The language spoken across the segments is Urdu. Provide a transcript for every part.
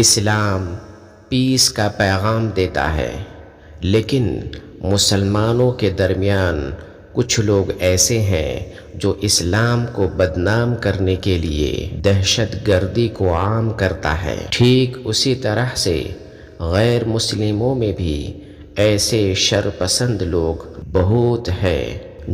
اسلام پیس کا پیغام دیتا ہے، لیکن مسلمانوں کے درمیان کچھ لوگ ایسے ہیں جو اسلام کو بدنام کرنے کے لیے دہشت گردی کو عام کرتا ہے۔ ٹھیک اسی طرح سے غیر مسلموں میں بھی ایسے شرپسند لوگ بہت ہیں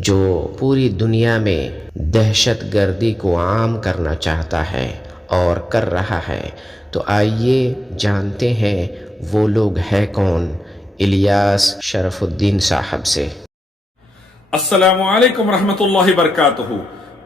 جو پوری دنیا میں دہشت گردی کو عام کرنا چاہتا ہے اور کر رہا ہے۔ تو آئیے جانتے ہیں وہ لوگ ہے کون، الیاس شرف الدین صاحب سے۔ السلام علیکم ورحمۃ اللہ وبرکاتہ۔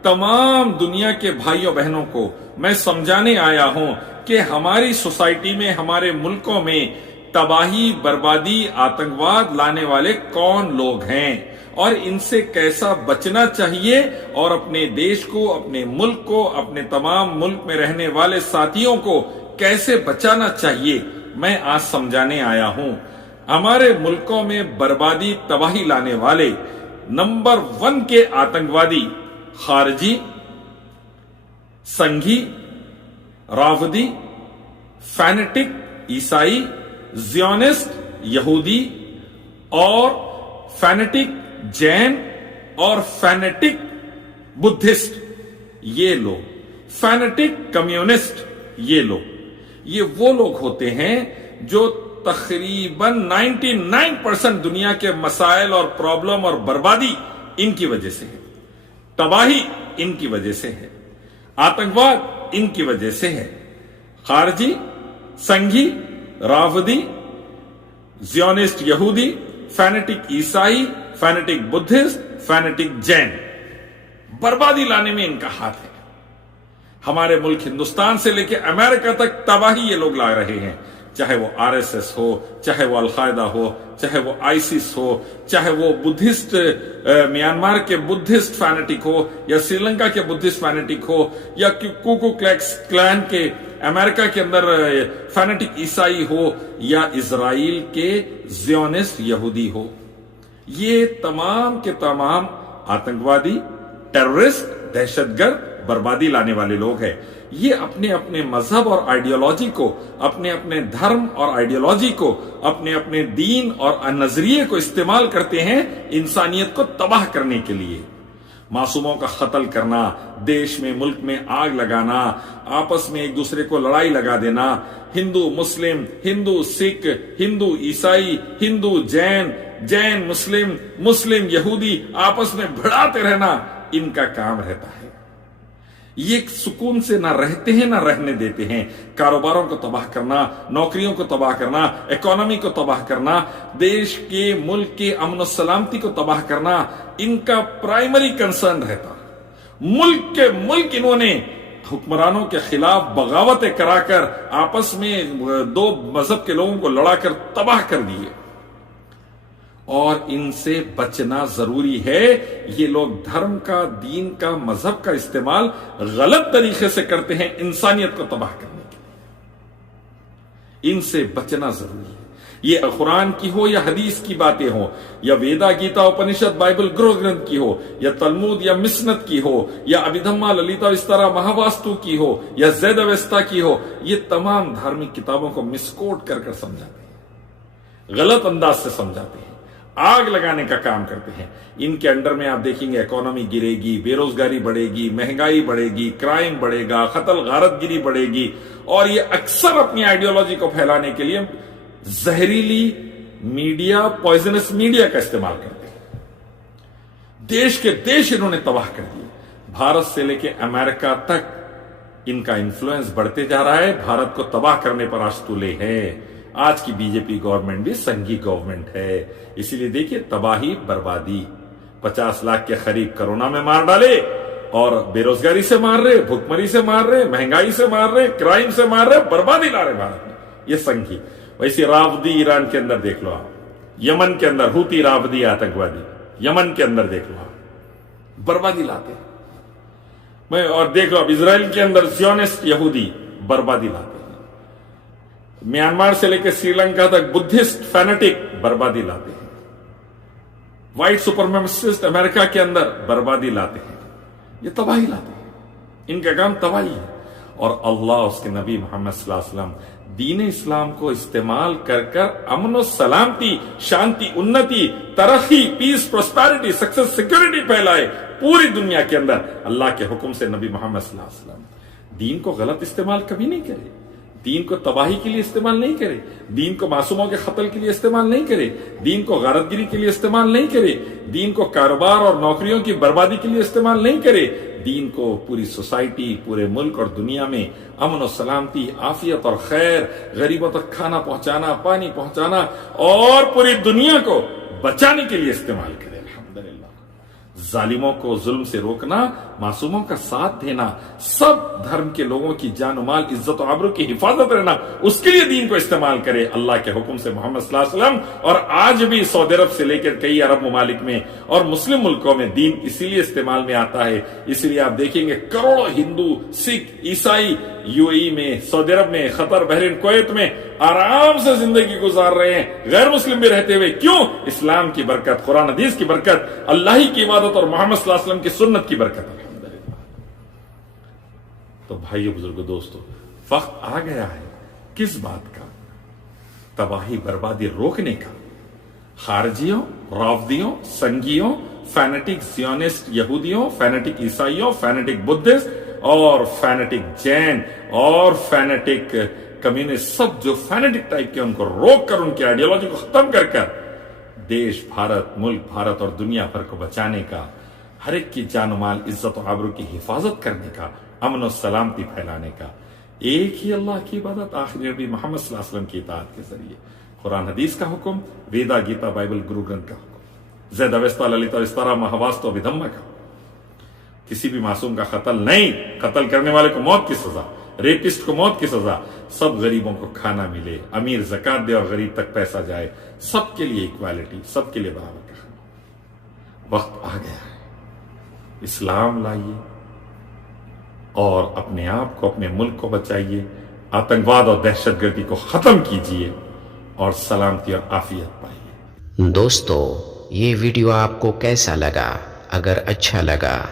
تمام دنیا کے بھائیوں بہنوں کو میں سمجھانے آیا ہوں کہ ہماری سوسائٹی میں، ہمارے ملکوں میں تباہی، بربادی، آتنکواد لانے والے کون لوگ ہیں اور ان سے کیسا بچنا چاہیے، اور اپنے دیش کو، اپنے ملک کو، اپنے تمام ملک میں رہنے والے ساتھیوں کو کیسے بچانا چاہیے، میں آج سمجھانے آیا ہوں۔ ہمارے ملکوں میں بربادی، تباہی لانے والے نمبر 1 کے آتنکوادی خارجی، سنگھی، رافضی، فینیٹک عیسائی، زیونسٹ یہودی اور فینیٹک جین اور فینیٹک بدھسٹ، یہ لوگ، فینیٹک کمیونسٹ، یہ وہ لوگ ہوتے ہیں جو تقریباً 99% دنیا کے مسائل اور پرابلم اور بربادی ان کی وجہ سے ہے، تباہی ان کی وجہ سے ہے، آتنکواد ان کی وجہ سے ہے۔ خارجی، سنگھی، رافضی، زیونسٹ یہودی، فینیٹک عیسائی، فینیٹک بدھسٹ، فینیٹک جین، بربادی لانے میں ان کا ہاتھ ہے۔ ہمارے ملک ہندوستان سے لے کے امریکہ تک تباہی یہ لوگ لا رہے ہیں، چاہے وہ RSS ہو، چاہے وہ القاعدہ ہو، چاہے وہ ISIS ہو، چاہے وہ بدھسٹ میانمار کے بدھسٹ فینیٹک ہو، یا سری لنکا کے بدھسٹ فینیٹک ہو، یا کوکو کلیکس کلان کے امریکہ کے اندر فینیٹک عیسائی ہو، یا اسرائیل کے زیونسٹ یہودی ہو۔ یہ تمام کے تمام آتنکوادی، ٹیررسٹ، دہشت گرد، بربادی لانے والے لوگ ہیں۔ یہ اپنے اپنے مذہب اور آئیڈیالوجی کو، اپنے اپنے دھرم اور آئیڈیالوجی کو، اپنے اپنے دین اور نظریے کو استعمال کرتے ہیں انسانیت کو تباہ کرنے کے لیے۔ معصوموں کا قتل کرنا، دیش میں، ملک میں آگ لگانا، آپس میں ایک دوسرے کو لڑائی لگا دینا، ہندو مسلم، ہندو سکھ، ہندو عیسائی، ہندو جین، جین مسلم، مسلم یہودی آپس میں بھڑاتے رہنا، ان کا کام رہتا ہے۔ یہ سکون سے نہ رہتے ہیں، نہ رہنے دیتے ہیں۔ کاروباروں کو تباہ کرنا، نوکریوں کو تباہ کرنا، اکانومی کو تباہ کرنا، دیش کے، ملک کے امن و سلامتی کو تباہ کرنا، ان کا پرائمری کنسرن رہتا۔ ملک انہوں نے حکمرانوں کے خلاف بغاوتیں کرا کر، آپس میں دو مذہب کے لوگوں کو لڑا کر تباہ کر دیے، اور ان سے بچنا ضروری ہے۔ یہ لوگ دھرم کا، دین کا، مذہب کا استعمال غلط طریقے سے کرتے ہیں انسانیت کو تباہ کرنے کے لیے، ان سے بچنا ضروری ہے۔ یہ قرآن کی ہو یا حدیث کی باتیں ہوں، یا ویدا، گیتا، اپنشد، بائبل، گرو گرنتھ کی ہو، یا تلمود یا مسنت کی ہو، یا ابھیدھما، للیتا وستارا، مہاواستو کی ہو، یا زید اویستا کی ہو، یہ تمام دھارمک کتابوں کو مسکوٹ کر کر سمجھاتے ہیں، غلط انداز سے سمجھاتے ہیں، آگ لگانے کا کام کرتے ہیں۔ ان کے انڈر میں آپ دیکھیں گے اکانومی گرے گی، بے روزگاری بڑھے گی، مہنگائی بڑھے گی، کرائم بڑھے گا، قتل غارت گری بڑھے گی، اور یہ اکثر اپنی آئیڈیالوجی کو پھیلانے کے لیے زہریلی میڈیا، پوائزنس میڈیا کا استعمال کرتے ہیں۔ دیش کے دیش انہوں نے تباہ کر دیے۔ بھارت سے لے کے امریکہ تک ان کا انفلوئنس بڑھتے جا رہا ہے، بھارت کو تباہ کرنے پر آج تلے ہیں۔ آج کی BJP گورنمنٹ بھی سنگھی گورنمنٹ ہے، اسی لیے دیکھیے تباہی، بربادی، 50 لاکھ کے قریب کرونا میں مار ڈالے، اور بے روزگاری سے مار رہے، بھوکمری سے مار رہے، مہنگائی سے مار رہے، کرائم سے مار رہے، بربادی لا رہے بھارت میں۔ یہ سنگھی۔ ویسے رافضی ایران کے اندر دیکھ لو آپ، یمن کے اندر ہوتی رافضی آتنکوادی، یمن کے اندر دیکھ لو آپ، بربادی لاتے ہیں۔ اور دیکھ لو اب اسرائیل کے اندر زیونسٹ یہودی بربادی لاتے ہیں۔ میانمار سے لے کے سری لنکا تک بدھسٹ فینیٹک بربادی لاتے ہیں۔ وائٹ سپرمیسسٹ امریکہ کے اندر بربادی لاتے ہیں، یہ تباہی لاتے ہیں، ان کا کام تباہی ہے۔ اور اللہ اس کے نبی محمد صلی اللہ علیہ وسلم دین اسلام کو استعمال کر کر امن و سلامتی، شانتی، انتی، ترقی، پیس، پراسپیرٹی، سکسس، سیکورٹی پھیلائے پوری دنیا کے اندر اللہ کے حکم سے۔ نبی محمد صلی اللہ علیہ وسلم دین کو غلط استعمال کبھی نہیں کرے، دین کو تباہی کے لیے استعمال نہیں کرے، دین کو معصوموں کے قتل کے لیے استعمال نہیں کرے، دین کو غارت گری کے لیے استعمال نہیں کرے، دین کو کاروبار اور نوکریوں کی بربادی کے لیے استعمال نہیں کرے، دین کو پوری سوسائٹی، پورے ملک اور دنیا میں امن و سلامتی، عافیت اور خیر، غریبوں تک کھانا پہنچانا، پانی پہنچانا اور پوری دنیا کو بچانے کے لیے استعمال کرے۔ الحمدللہ ظالموں کو ظلم سے روکنا، معصوموں کا ساتھ دینا، سب دھرم کے لوگوں کی جان و مال، عزت و آبرو کی حفاظت رہنا، اس کے لیے دین کو استعمال کرے اللہ کے حکم سے محمد صلی اللہ علیہ وسلم۔ اور آج بھی سعودی عرب سے لے کر کئی عرب ممالک میں اور مسلم ملکوں میں دین اسی لیے استعمال میں آتا ہے۔ اس لیے آپ دیکھیں گے کروڑوں ہندو، سکھ، عیسائی UAE میں، سعودی عرب میں، قطر، بحرین، کویت میں آرام سے زندگی گزار رہے ہیں، غیر مسلم بھی رہتے ہوئے۔ کیوں؟ اسلام کی برکت، قرآن حدیث کی برکت، اللہ ہی کی عبادت اور محمد صلی اللہ علیہ وسلم کی سنت کی برکت۔ الحمدللہ۔ تو بھائیو، بزرگو، دوستو، وقت آ گیا ہے کس بات کا؟ تباہی بربادی روکنے کا۔ خارجیوں، رافضیوں، سنگیوں، فینیٹک زیونسٹ یہودیوں، فینیٹک عیسائیوں، فینیٹک بدھسٹ اور فینیٹک جین اور فینیٹک کمیونسٹ، سب جو فینیٹک ٹائپ کے، ان کو روک کر، ان کی آئیڈیالوجی کو ختم کر کر دیش بھارت، ملک بھارت اور دنیا بھر کو بچانے کا، ہر ایک کی جان و مال، عزت و آبرو کی حفاظت کرنے کا، امن و سلامتی پھیلانے کا، ایک ہی اللہ کی عبادت، آخری نبی محمد صلی اللہ علیہ وسلم کی اطاعت کے ذریعے، قرآن حدیث کا حکم، ویدا، گیتا، بائبل، گرو گرنتھ کا حکم، زید، اویستا، للتا، وستارا، مہاواستو، ابھیدھما کا حکم۔ کسی بھی معصوم کا قتل نہیں، قتل کرنے والے کو موت کی سزا، ریپسٹ کو موت کی سزا، سب غریبوں کو کھانا ملے، امیر زکات دے اور غریب تک پیسہ جائے، سب کے لیے ایکوالٹی، سب کے لیے برابر کا کھانا۔ وقت آ گیا ہے، اسلام لائیے اور اپنے آپ کو، اپنے ملک کو بچائیے، آتنکواد اور دہشت گردی کو ختم کیجیے اور سلامتی اور عافیت پائیے۔ دوستو، یہ ویڈیو آپ کو کیسا لگا؟ اگر اچھا لگا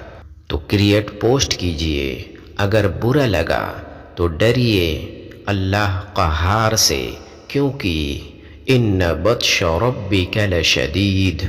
تو کریٹ پوسٹ کیجئے، اگر برا لگا تو ڈریے اللہ قہار سے، کیونکہ ان بطش ربک لشدید۔